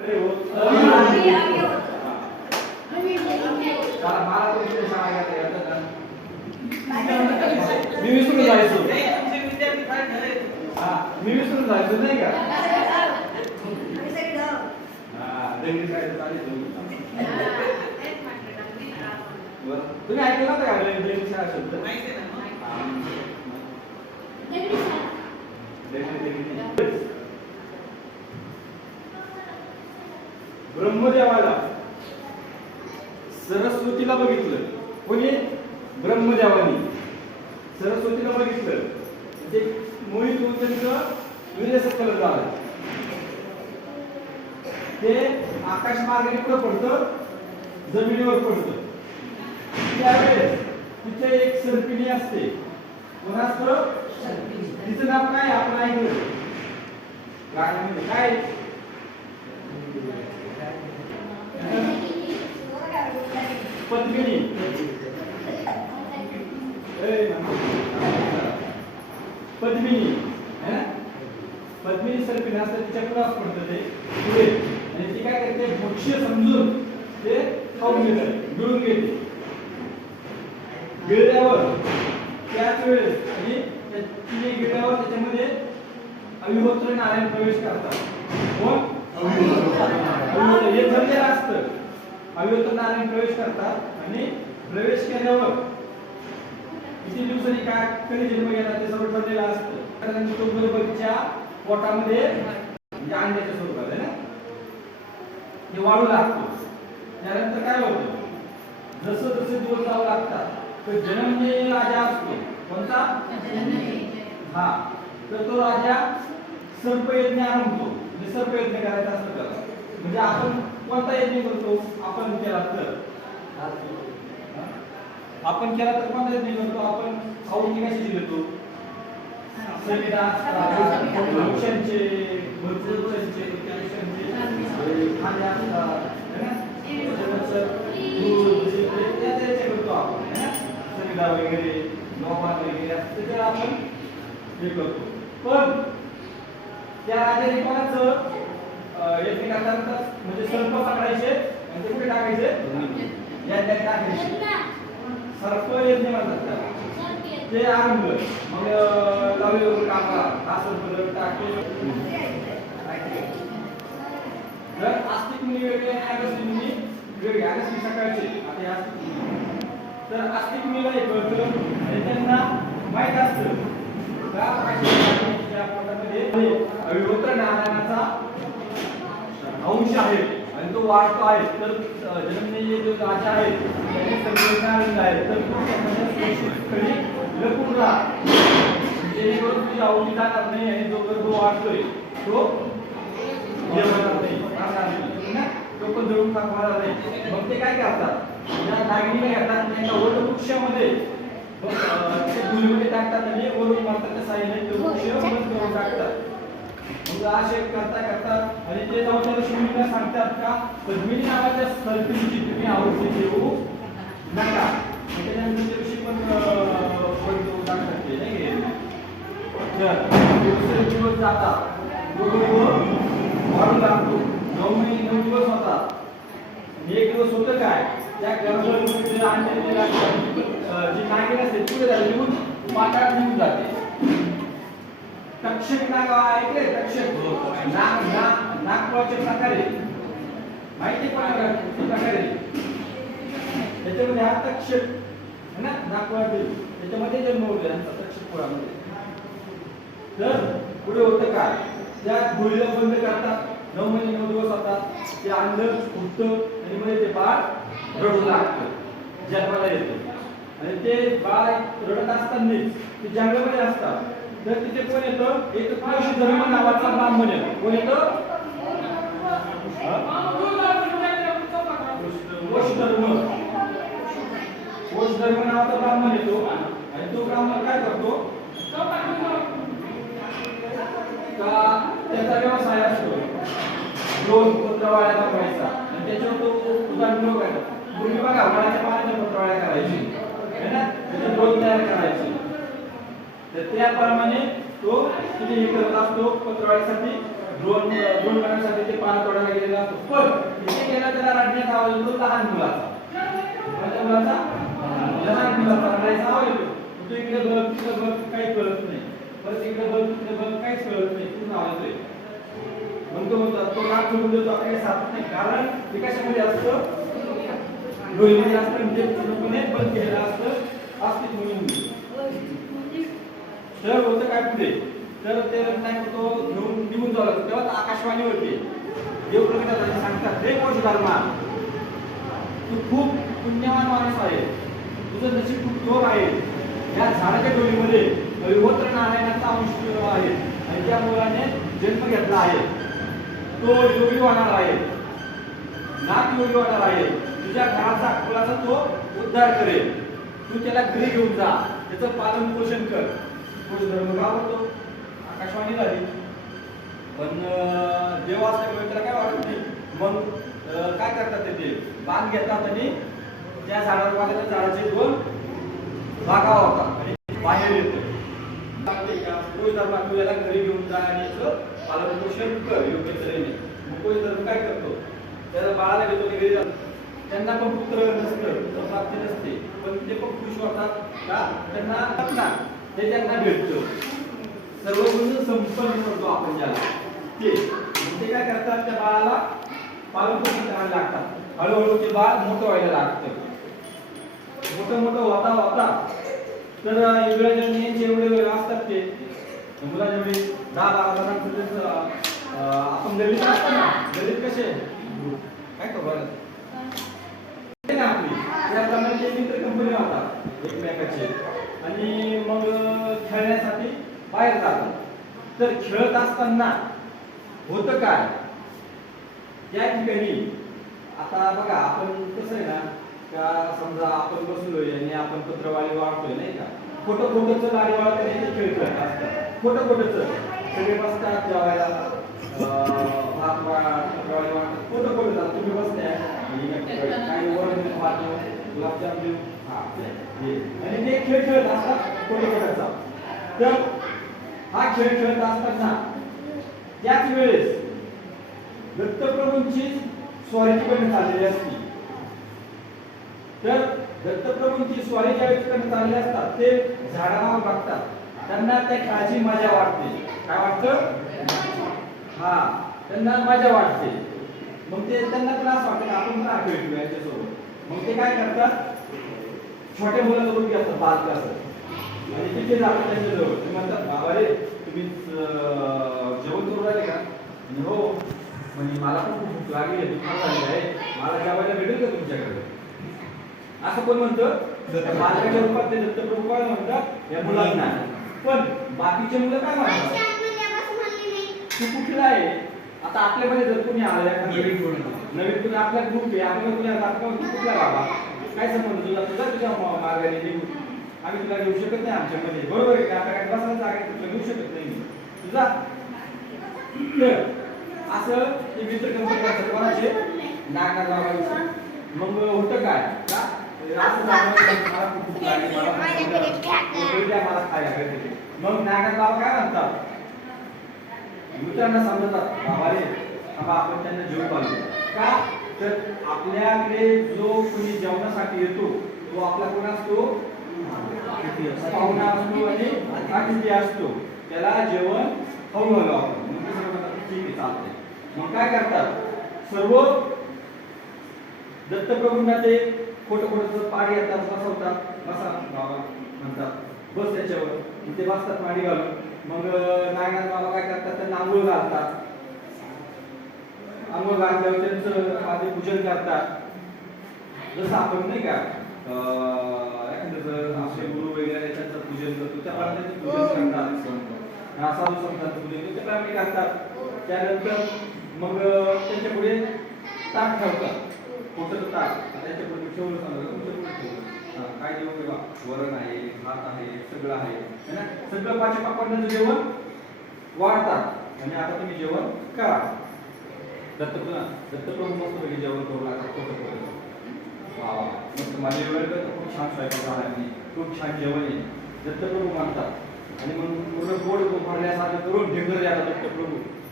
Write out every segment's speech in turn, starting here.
मी विसरून जायचो मी विसरून जायचो नाही का तुम्ही ऐकलं नव्हतं का शब्द ब्रह्मदेवाला सरस्वतीला बघितलं कोणी ब्रह्मदेवानी सरस्वतीला बघितलं म्हणजे मोहित होऊन त्यांचं वीर्यसंकलन झालं ते आकाश मार्गाने कुठं पडतं जमिनीवर पडतं त्यावेळेस तिथे एक सर्पिणी असते कोणाचं तिचं नाव काय आपण ऐकलं काय पद्मिनी पद्मिनी है ना पद्मिनी सर्पिणी असतात तिच्या पुढे पडतं ते पुढे आणि ती काय करते भक्ष्य समजून ते खाऊन घेते गिळून घेते गिळल्यावर त्याच वेळेस आणि तिने गिळल्यावर त्याच्यामध्ये अविहोत्र नारायण प्रवेश करतात कोण हे ठरलेलं असतं अविहोत्र नारायण प्रवेश करतात आणि प्रवेश केल्यावर किती दिवसांनी काय कधी जन्म घेणार ते सर्व ठरलेलं असतं कारण तो बरोबरच्या पोटामध्ये म्हणजे अंड्याच्या स्वरूपात आहे ना हे वाढू लागतो त्यानंतर काय होतं जसं जसे दिवस जाऊ लागतात तर जन्मलेला राजा असतो कोणता हा तर तो राजा सर्पयज्ञ आरंभतो म्हणजे सर्पयज्ञ करायचा असतं त्याला म्हणजे आपण कोणता यज्ञ करतो आपण केला तर कोणता यज्ञ करतो आपण आवडी कशाची घेतो सविधा वृक्षांचे भरपूर वृक्षांचे खाणे असतात करतो आपण सविधा वगैरे नवमान वगैरे त्याच्यावर आपण हे करतो पण त्या राजाने कोणाचं यज्ञ करताना म्हणजे सर्प पकडायचे आणि ते कुठे टाकायचे या टाकायचे सर्प यज्ञ म्हणतात त्याला ते आरंभ मग लावलेलं कापा असं बदल टाके जर आस्तिक मुनी वेगळे अगस्ती मुनी वेगळे अगस्ती सकाळचे आता या तर आस्तिक मुनीला हे कळतं आणि त्यांना माहित असतं का त्या पोटामध्ये अविहोत्र नारायणाचा अंश आहे आणि तो वाढतो आहे तर जन्मलेले जो राजा आहे त्याने संवेदनानंद आहे तर तो त्यामध्ये लपून राहा जेणेकरून तुझी आवडी जाणार नाही आणि जो गर्भ वाढतोय तो जेवणार नाही तो पण जळून टाकणार नाही मग ते काय करतात या दागिनीला घेतात त्यांना वटवृक्षामध्ये धुळीमध्ये टाकतात आणि वरून मारतात त्या साईने तो वृक्ष बंद करून टाकतात मग असे करता करता आणि ते जाऊन त्या ऋषीमुनीला सांगतात का पद्मिनी नावाच्या सर्पिणीची तुम्ही आवृत्ती देऊ नका त्याच्यानंतर ते ऋषी पण टाकतात ते नाही तर दिवस जातात वाढू लागतो 9 महिने 9 दिवस होतात एक दिवस होतं काय त्या गर्भामध्ये आणलेल्या जी नागिन असते पुढे झाली निघून पाताळात निघून जाते तक्षक नाग ऐकले तक्षक नागपुराचे प्रकारे माहिती पण प्रकारे त्याच्यामध्ये हा तक्षक है ना नागपुरातील त्याच्यामध्ये जन्म होतो यांचा तक्षकपुरामध्ये तर पुढे होतं काय त्या गोळीला बंद करतात 9 महिने 9 दिवस होतात ते अंड फुटतं आणि मध्ये ते बाळ रडू लागतं जन्माला येतं आणि ते बाळ रडत असतानाच ते जंगलामध्ये असतात तर तिथे कोण येतं एक कृषी धर्म नावाचा ब्राह्मण येतो कोण येतं वश धर्म नावाचा ब्राह्मण येतो आणि तो ब्राह्मण काय करतो का त्याचा व्यवसाय असतो रोज पत्रवाळ्या बनवायचा आणि त्याच्यावर तो उदाहरण करतो पूर्वी बघा वडाच्या पानाच्या पत्रवाळ्या करायची है ना त्याचे रोज तयार करायचे तर त्याप्रमाणे तो किती हे करत असतो पत्रवाळीसाठी ड्रोन बनवण्यासाठी ते पानं तोडायला गेलेला असतो. पण इथे गेला त्याला रडण्याचा आवाज येतो लहान मुलाचा. कोणत्या मुलाचा? लहान मुलाचा रडायचा आवाज येतो. तो इकडे बघ तिकडे बघ काही कळत नाही. परत इकडे बघ तिकडे बघ काहीच कळत नाही. पूर्ण आवाज येतो. म्हणतो तो नाक सोडून देतो. आता काही सापडत नाही. कारण ते कशामध्ये असतं? डोळ्यामध्ये असतं, म्हणजे पूर्णपणे बंद केलेलं असतं अस्तित्व म्हणून. तर होतं काय पुढे? तर ते काय करतो घेऊन निघून जाऊ लागतो. तेव्हा आकाशवाणीवरती देव प्रगटाला सांगतात, हे कोश धर्मा, तू खूप पुण्यवान माणूस आहे, तुझं नशीब खूप जोर आहे. या झाडाच्या डोळीमध्ये विहोत्र नारायणाचा अंश आहे आणि त्या मुलाने जन्म घेतला आहे. तो योगी होणार आहे, नाथ योगी होणार आहे. तुझ्या घराचा कुलाचा तो उद्धार करेल. तू त्याला घरी घेऊन जा, त्याचं पालन पोषण कर. कोश धर्म का होतो? आकाशवाणी झाली. पण देव असल्यामुळे त्याला काय वाटत नाही. मग काय करतात ते बांध घेतात आणि त्या झाडावर बांधलेल्या झाडाचे दोन भागा होतात आणि बाहेर येतो. कोश धर्म तुझ्याला घरी घेऊन जा आणि पालन पोषण कर योग्य तऱ्हेने. मग कोश धर्म काय करतो? त्याला बाळाला घेतो घरी जातो. त्यांना पण पुत्र नसतं, प्राप्ती नसते, पण ते पण खुश होतात का? त्यांना ते त्यांना भेटतं. सर्व गुण संपन्न करतो आपण ज्याला ते काय करतात? त्या बाळाला पालन पोषण करायला लागतात. हळूहळू ते बाळ मोठं व्हायला लागतं. मोठं होता होता तर इंग्रजांनी जेवढे असतात ते मुला जेवढे 10-12 जणांचं आपण गरीब असतो ना, गरीब कसे काय खबर ना आपली त्याप्रमाणे ते मित्र कंपनी होतात एकमेकाचे आणि मग खेळण्यासाठी बाहेर जातात. तर खेळत असताना होतं काय? त्या ठिकाणी आता बघा आपण कसं आहे ना, का समजा आपण बसलोय आणि आपण पत्रवाळी वाळतोय नाही का, खोटं लाडी वाळत खेळ खेळत असतात. खोटं सगळे बसतात जेवायला, भात पत्रवाळी वाळतात, खोटं जातात. तुम्ही बसताय काही वरण भात गुलाबजाम देऊ आणि ते खेळ खेळत असतात खोटं. तर हा खेळ खेळत असताना त्याच वेळेस दत्तप्रभूंची स्वारी करण्यात आलेली असते. तर दत्तप्रभूंची स्वारी ज्यावेळेस करण्यात आलेली असतात ते झाडावर बघतात. त्यांना त्या खेळाची मजा वाटते. काय वाटतं? हा, त्यांना मजा वाटते. मग ते त्यांना पण असं वाटतं आपण पण खेळतो यांच्यासोबत. मग ते काय करतात? छोट्या मुलांसोबत घेतात बालक असं आणि तिथे जातात त्यांच्याजवळ. ते म्हणतात, बाबा रे तुम्ही जेवण करून राहिले का? हो, म्हणजे मला पण खूप भूक लागली आहे, दुकान झाली आहे, मला जेवायला भेटेल का तुमच्याकडे? असं कोण म्हणतं? बालकाच्या रूपात ते दत्तप्रभू काय म्हणतात या मुलांना. पण बाकीचे मुलं काय म्हणतात? तू कुठला आहे? आता आपल्यामध्ये जर कोणी आलं नवीन कोणी आपला ग्रुप आहे, आपल्याला कोणी तू कुठला बाबा काय संबंध तुझा तुझ्या मार्गाने आम्ही तुला घेऊ शकत नाही आमच्यामध्ये, बरोबर आहे का? आता काय बसायला जागा तुला घेऊ शकत नाही मी तुझा. असं ते मित्र कंपनी करतात कोणाचे? नागनाथ बाबा. मग होतं काय का असं मला खूप लागली, मला खायला भेटते. मग नागनाथ बाबा काय म्हणतात? मित्रांना समजतात, बाबा रे बाबा आपण त्यांना जेवू पाहिजे का? तर आपल्याकडे जो कोणी जेवणासाठी येतो तो आपला कोण असतो? पाहुणा असतो आणि अतिथी असतो. त्याला जेवण खाऊ घालू आपण. ठीक आहे, चालतंय. मग काय करतात? सर्व दत्तप्रभूंना ते खोटं पाणी येतात, बसवतात. बसा बाबा म्हणतात, बस त्याच्यावर. तिथे बसतात पाणी घालून. मग नागनाथ बाबा काय करतात? त्यांना आंघोळ घालतात. आंघोळ घातल्यावर त्यांचं आधी पूजन करतात. जसं आपण नाही का एखादं आपले गुरु वगैरे त्यांचं पूजन करतो त्याप्रमाणे ते पूजन करतात. साधू संतांचं पूजन त्याप्रमाणे करतात. त्यानंतर मग त्यांच्या पुढे ताट ठेवतात. खोटं ताट त्यांच्या पुढे ठेवलं सांगतात, तुमच्या पुढे ठेवलं काय जेवण बघा, वरण आहे, भात आहे, सगळं आहे ना, सगळं पाचपापांचं जेवण वाढतात आणि आता तुम्ही जेवण करा. दत्तप्रभू मस्त वेगळी जेवण करू लागतात. खोटं मस्त माझ्या वेळेला खूप छान स्वयंपाक झाला आणि खूप छान जेवण आहे दत्तप्रभू म्हणतात. आणि मग पूर्ण गोड भरण्यासारखं करून ढेकर द्यायला दत्तप्रभू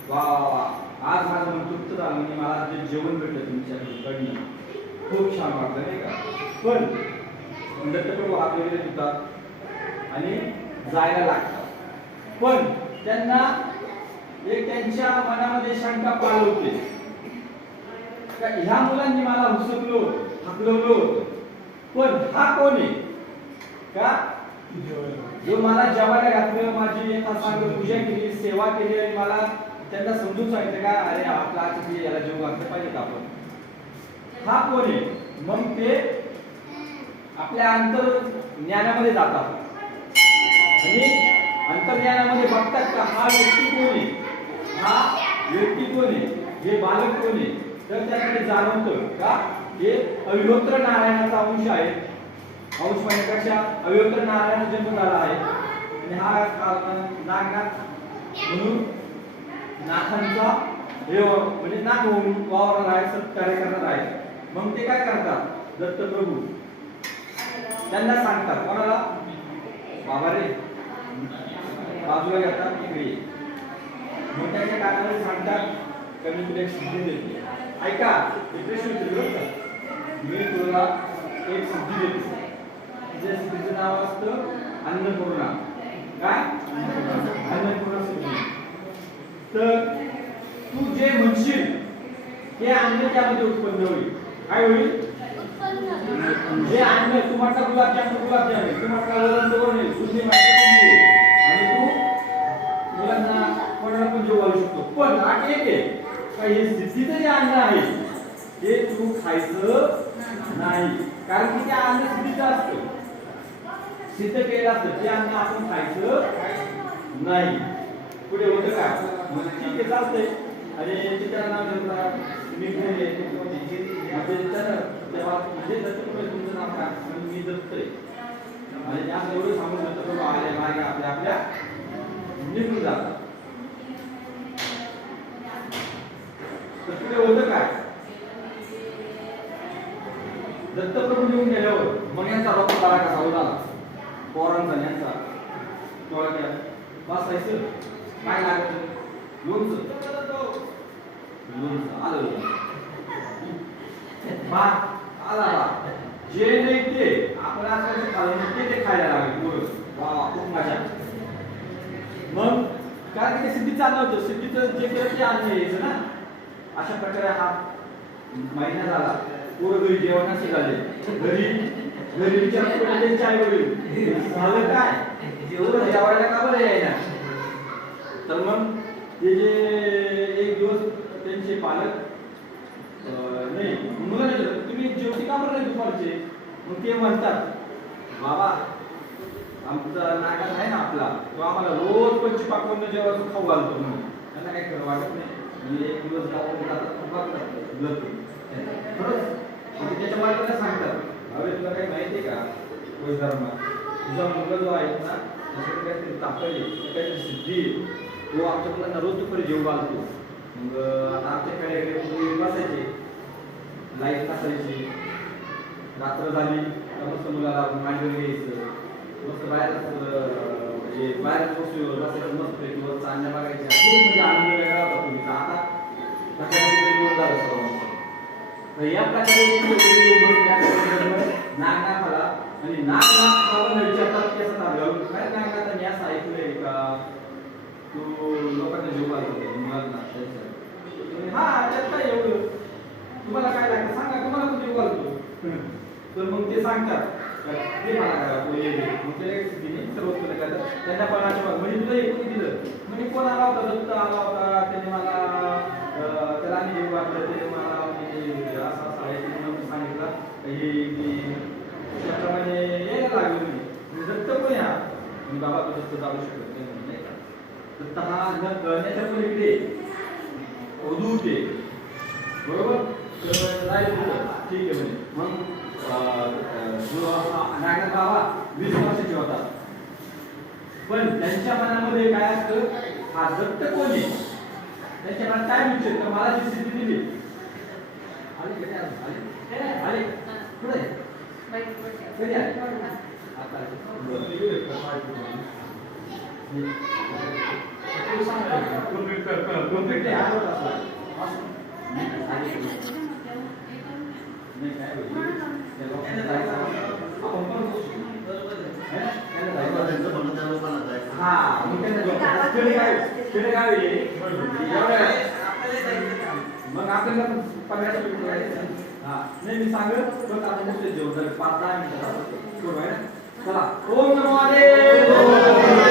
वा वा वा, आज माझं मन तृप्त झालं, म्हणजे मला जे जेवण भेटलं तुमच्याकडनं खूप छान वाटलं नाही का. पण दत्तप्रभू हात वगैरे धुतात आणि जायला लागतात. पण त्यांना एक त्यांच्या मनामध्ये शंका पाळवते, ह्या मुलांनी मला हुसकलो हकलवलं होतं, पण हा कोण आहे का जो मला जेवायला घातलं, माझी एका सांग पूजा केली, सेवा केली आणि मला त्यांना समजून सांगितलं का अरे आपला आज याला जेव घातलं पाहिजे आपण, हा कोण आहे. मग ते आपल्या अंतर ज्ञानामध्ये जातात आणि अंतर्ज्ञानामध्ये बघतात का हा व्यक्ती कोण आहे, हा व्यक्ती कोण आहे, हे बालक कोण आहे. तर त्याकडे जाणवतं का हे अविहोत्र नारायणाचा अंश आहे. अंश म्हणण्यापेक्षा अविहोत्र नारायण जन्म झाला आहे आणि हा नागनाथ म्हणून नाथांचा हे म्हणजे नाथ होऊन वावरणार आहे, सत्कार्य करणार आहे. मग ते काय करतात, दत्तप्रभू त्यांना सांगतात, कोणाला, बाबा रे बाजूला घेतात इकडे. मग त्याच्या कानावर सांगतात की मी तुला एक सिद्धी देते, ऐका ते प्रश्न विचारलं का, मी तुला एक सिद्धी देते. त्या सिद्धीचं नाव असतं अन्नपूर्णा. काय अन्नपूर्णा सिद्धी. तर तू जे म्हणशील ते अन्न त्यामध्ये उत्पन्न होईल. काय होईल, जे अन्न तू म्हटला गुलाबजाम गुलाबजाम, तू म्हटला वरण सुंदी आणि तू मुलांना कोणाला पण जेवायला शकतो. पण अट एक आहे का हे सिद्धीचं जे अन्न आहे ते तू खायचं नाही, कारण की ते अन्न सिद्धीचं असतं, सिद्ध केलेलं असतं. ते अन्न आपण खायचं नाही. पुढे होतं काय, म्हणजे ठीक आहे चालतंय. आणि त्याला नाव देतात मी म्हणजे तुमचं नाव काय, मी दत्त आहे आणि त्या एवढं सांगून दत्तप्रभू आले मार्गे आपल्या आपल्या निघून जातात. तर पुढे होतं काय, दत्तप्रभू निघून गेल्यावर मग यांचा रक्त झाला कसा होता, पोरांचा यांचा डोळ्यात बसायचं. काय लागतं, लोणचं लोणचं आलं भात आला, जे नाही ते आपण आज खाल्लं ते खायला लागले पोरं. वा खूप मजा. मग कारण ते सिद्धी चाललं होतं, सिद्धीचं जे केलं ते अन्न यायचं ना. अशा प्रकारे हा महिना झाला, पोरं घरी जेवणाचे झाले, घरी विचारतो त्यांच्या आई वडील झालं काय, जेवायला का बरं यायला. तर मग ते जे एक दिवस त्यांचे पालक नाही मुलांना तुम्ही जेवती का बरं नाही दुपारचे. मग ते म्हणतात बाबा आमचा नागात आहे ना आपला, तो आम्हाला रोज पंच पाकवून जेव्हा खाऊ घालतो म्हणून. त्यांना काही खरं वाटत नाही, म्हणजे एक दिवस गावात जातात त्याच्या बायकोला सांगतात अरे तुला काही माहिती आहे का वैधर्मा, तुझा मुलगा जो आहे ना त्याच्याकडे काहीतरी ताकद काहीतरी सिद्धी, तो आमच्या मुलांना रोज दुपारी जेव घालतो. मग आता आमच्याकडे बसायचे, लाईट नसायची, रात्र झाली मस्त मुलाला मांडीवर घ्यायचं, मस्त बाहेर म्हणजे बाहेर बसून बसायचं, मस्त पैकी चांगल्या बघायच्या, खूप म्हणजे आनंद वेगळा होता पूर्वीचा. आता या प्रकारे नागनाथाला आणि नागनाथ विचारतात की असं घालून काय नागनाथ मी असं ऐकलंय का तू लोकांना जेव घालतो मुलांना, हा त्यात काय एवढं तुम्हाला काय लागतं सांगा, तुम्हाला पण जेव घालतो. तर मग ते सांगतात ते मला करा मग ते सर्वोत्तर करतात त्यांना पण म्हणजे तुला हे कोणी दिलं, म्हणजे कोण आला होता, दत्त आला होता, त्याने मला त्याला आणि जेव घातलं, त्याने मला असं असं आहे म्हणून सांगितलं त्याप्रमाणे यायला लागलं. मी दत्त पण या बाबा तो दत्त जाऊ शकत नाही का. दत्त हा न कळण्याच्या पलीकडे अवधूत आहे, बरोबर. राहील ठीक आहे. म्हणजे मग जो नागनाथ बाबा 20 वर्षाचे होतात, पण त्यांच्या मनामध्ये काय असतं, हा दत्त कोण आहे, त्यांच्या मनात काय विचार तर मला जी सिद्धी दिली आले पुढे कधी आले आता कम्प्लीट आहे हा असं मग आपल्याला पगाराचं पेपर करायचं नाही मी सांगत बघ आता जेवण 5-10 मिनिटं चला ओम नमो देवाय